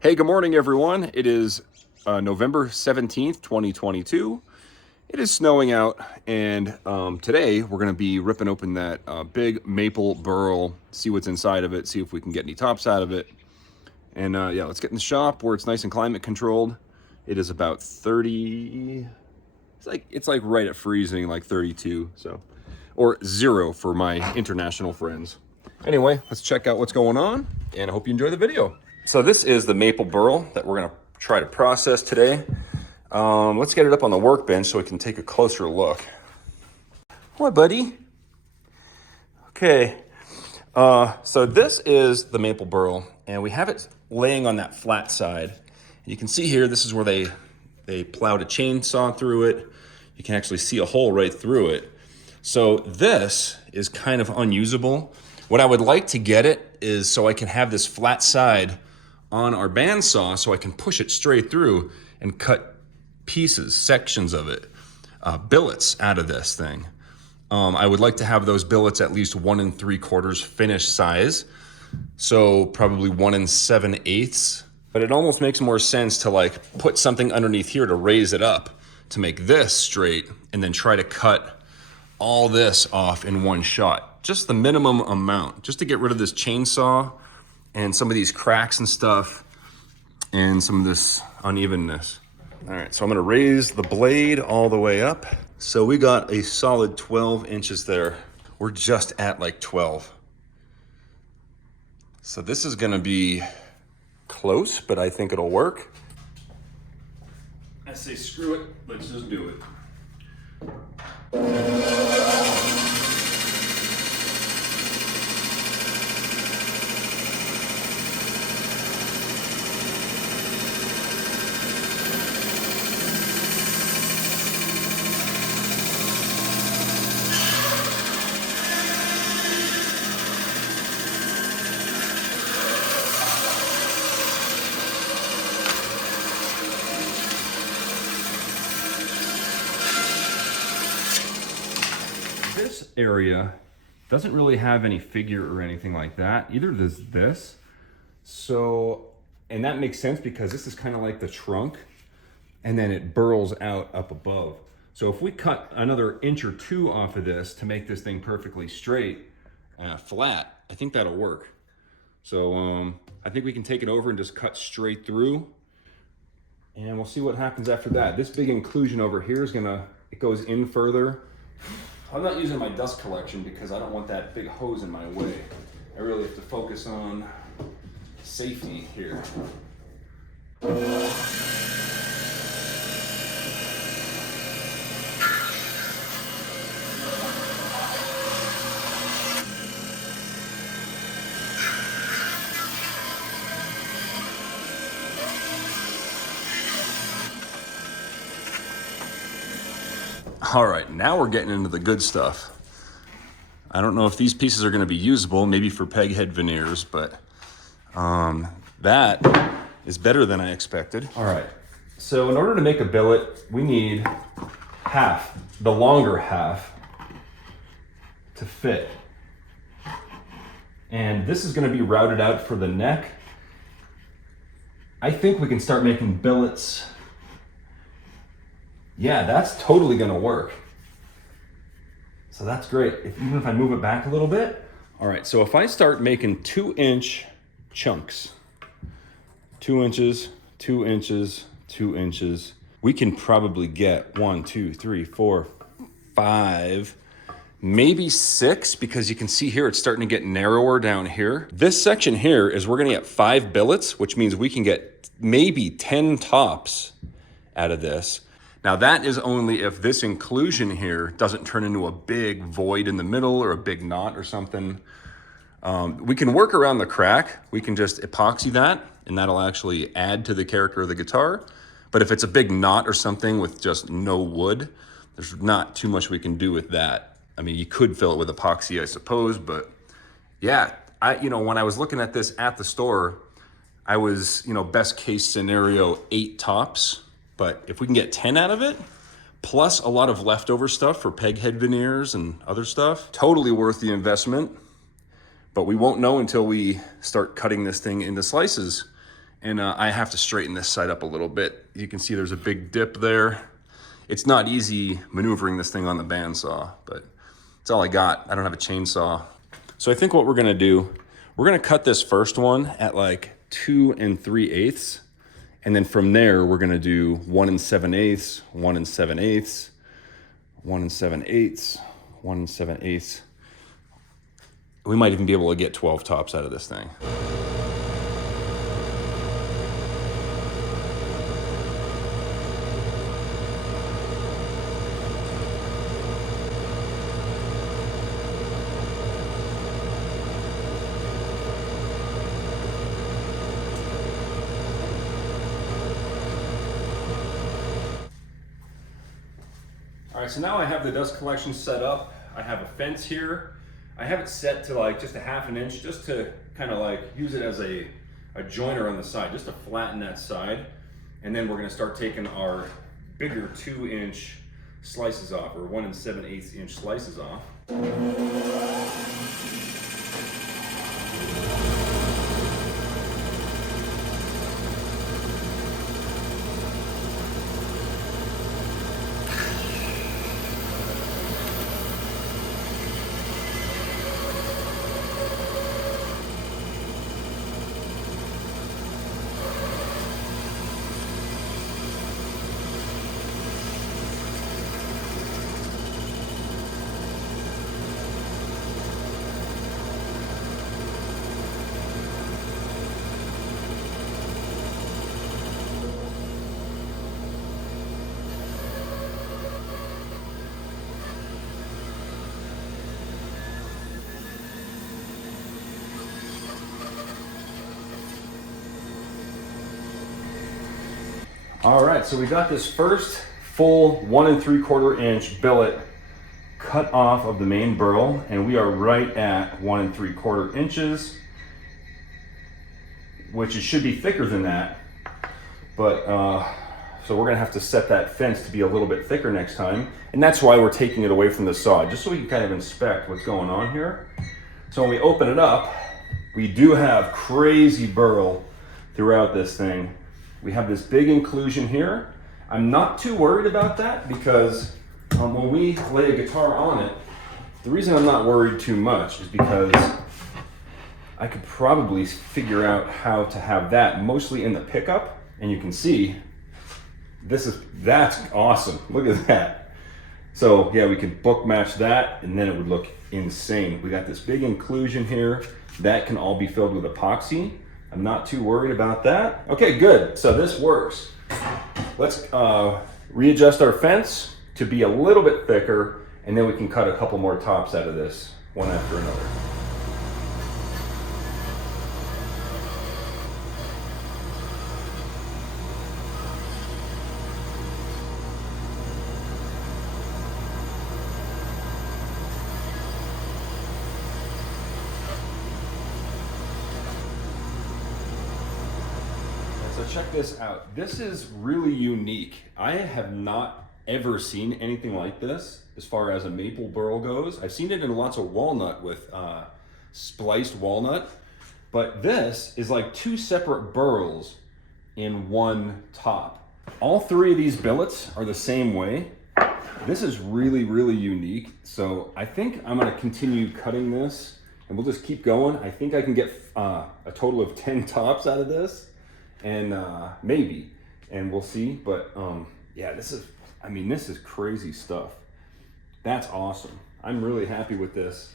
Hey, good morning, everyone. It is November 17th, 2022. It is snowing out, and today we're going to be ripping open that big maple burl, see what's inside of it, see if we can get any tops out of it. And yeah, let's get in the shop where it's nice and climate controlled. It is about 30, it's like right at freezing, like 32, so, or zero for my international friends. Anyway, let's check out what's going on, and I hope you enjoy the video. So this is the maple burl that we're gonna try to process today. Let's get it up on the workbench so we can take a closer look. Hi, buddy. Okay, so this is the maple burl, and we have it laying on that flat side. You can see here, this is where they plowed a chainsaw through it. You can actually see a hole right through it. So this is kind of unusable. What I would like to get it is so I can have this flat side on our bandsaw so I can push it straight through and cut pieces, sections of it, billets out of this thing. I would like to have those billets at least 1 3/4 finished size. So probably 1 7/8. But it almost makes more sense to like put something underneath here to raise it up to make this straight and then try to cut all this off in one shot. Just the minimum amount, just to get rid of this chainsaw and some of these cracks and stuff and some of this unevenness. All right, so I'm gonna raise the blade all the way up. So we got a solid 12 inches there. We're just at like 12. So this is gonna be close, but I think it'll work. I say screw it, let's just do it. This area doesn't really have any figure or anything like that. Either does this. So, and that makes sense because this is kind of like the trunk and then it burls out up above. So if we cut another inch or two off of this to make this thing perfectly straight, flat, I think that'll work. So I think we can take it over and just cut straight through and we'll see what happens after that. This big inclusion over here is it goes in further. I'm not using my dust collection because I don't want that big hose in my way. I really have to focus on safety here. All right, now we're getting into the good stuff. I don't know if these pieces are going to be usable, maybe for peg head veneers, but that is better than I expected. All right, so in order to make a billet, we need half, the longer half, to fit. And this is going to be routed out for the neck. I think we can start making billets. Yeah, that's totally gonna work. So that's great, even if I move it back a little bit. All right, so if I start making 2-inch chunks, 2 inches, 2 inches, 2 inches, we can probably get 1, 2, 3, 4, 5, maybe 6, because you can see here it's starting to get narrower down here. This section here is we're gonna get 5 billets, which means we can get maybe 10 tops out of this. Now that is only if this inclusion here doesn't turn into a big void in the middle or a big knot or something. We can work around the crack. We can just epoxy that and that'll actually add to the character of the guitar. But if it's a big knot or something with just no wood, there's not too much we can do with that. I mean, you could fill it with epoxy, I suppose, but yeah, when I was looking at this at the store, I was, best case scenario, 8 tops. But if we can get 10 out of it, plus a lot of leftover stuff for peg head veneers and other stuff, totally worth the investment. But we won't know until we start cutting this thing into slices And I have to straighten this side up a little bit. You can see there's a big dip there. It's not easy maneuvering this thing on the bandsaw, but it's all I got. I don't have a chainsaw. So I think what we're gonna do, we're gonna cut this first one at like 2 3/8. And then from there, we're gonna do 1 7/8, 1 7/8, 1 7/8, 1 7/8. We might even be able to get 12 tops out of this thing. All right, so now I have the dust collection set up. I have a fence here. I have it set to like just a 1/2 inch, just to kind of like use it as a joiner on the side, just to flatten that side. And then we're gonna start taking our bigger 2-inch slices off, or 1 7/8 inch slices off. All right, so we got this first full 1 3/4 inch billet cut off of the main burl, and we are right at 1 3/4 inches, which it should be thicker than that. But so we're gonna have to set that fence to be a little bit thicker next time, and that's why we're taking it away from the saw, just so we can kind of inspect what's going on here. So when we open it up, we do have crazy burl throughout this thing. We have this big inclusion here. I'm not too worried about that because when we lay a guitar on it, the reason I'm not worried too much is because I could probably figure out how to have that mostly in the pickup, and you can see that's awesome. Look at that. So yeah, we can book match that, and then it would look insane. We got this big inclusion here that can all be filled with epoxy. I'm not too worried about that. Okay, good. So this works. Let's readjust our fence to be a little bit thicker, and then we can cut a couple more tops out of this, one after another. So check this out. This is really unique. I have not ever seen anything like this as far as a maple burl goes. I've seen it in lots of walnut with spliced walnut, but this is like 2 separate burls in one top. All 3 of these billets are the same way. This is really, really unique. So I think I'm gonna continue cutting this, and we'll just keep going. I think I can get a total of 10 tops out of this. And maybe, and we'll see. But yeah, this is crazy stuff. That's awesome. I'm really happy with this.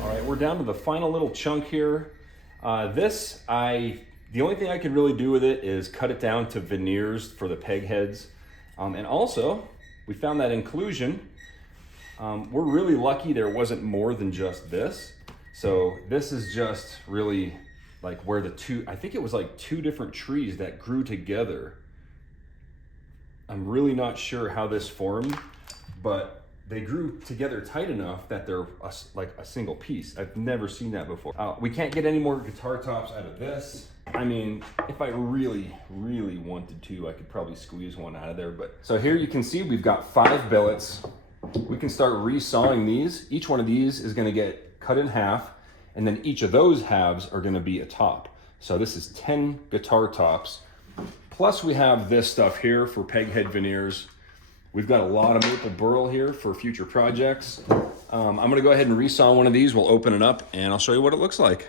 All right, we're down to the final little chunk here. The only thing I could really do with it is cut it down to veneers for the peg heads. And also, we found that inclusion. We're really lucky there wasn't more than just this. So this is just really like where I think it was like 2 different trees that grew together. I'm really not sure how this formed, but they grew together tight enough that they're like a single piece. I've never seen that before. We can't get any more guitar tops out of this. I mean, if I really, really wanted to, I could probably squeeze one out of there. But so here you can see we've got 5 billets. We can start resawing these. Each one of these is gonna get cut in half, and then each of those halves are gonna be a top. So this is 10 guitar tops. Plus we have this stuff here for peg head veneers. We've got a lot of maple burl here for future projects. I'm gonna go ahead and resaw one of these. We'll open it up and I'll show you what it looks like.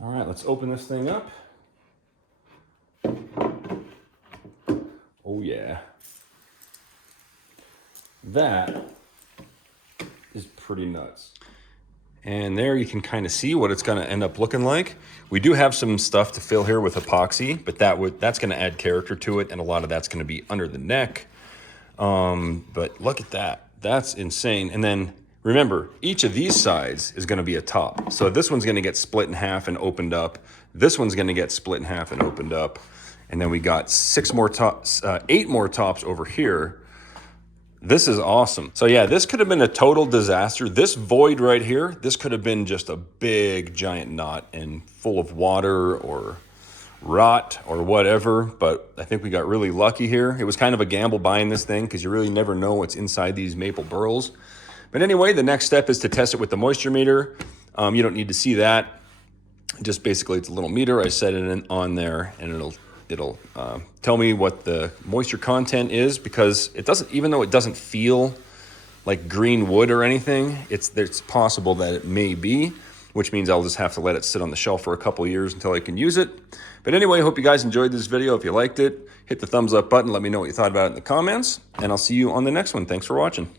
All right, let's open this thing up. Oh yeah. That is pretty nuts. And there you can kind of see what it's gonna end up looking like. We do have some stuff to fill here with epoxy, but that's gonna add character to it, and a lot of that's gonna be under the neck. But look at that, that's insane. And then remember, each of these sides is gonna be a top. So this one's gonna get split in half and opened up. This one's gonna get split in half and opened up. And then we got 8 more tops over here. This is awesome. So yeah, this could have been a total disaster. This void right here, this could have been just a big giant knot and full of water or rot or whatever, but I think we got really lucky here. It was kind of a gamble buying this thing because you really never know what's inside these maple burls. But anyway, the next step is to test it with the moisture meter. You don't need to see that. Just basically it's a little meter. I set it on there and it'll tell me what the moisture content is, because it doesn't, even though it doesn't feel like green wood or anything, it's possible that it may be, which means I'll just have to let it sit on the shelf for a couple of years until I can use it. But anyway, I hope you guys enjoyed this video. If you liked it, hit the thumbs up button. Let me know what you thought about it in the comments, and I'll see you on the next one. Thanks for watching.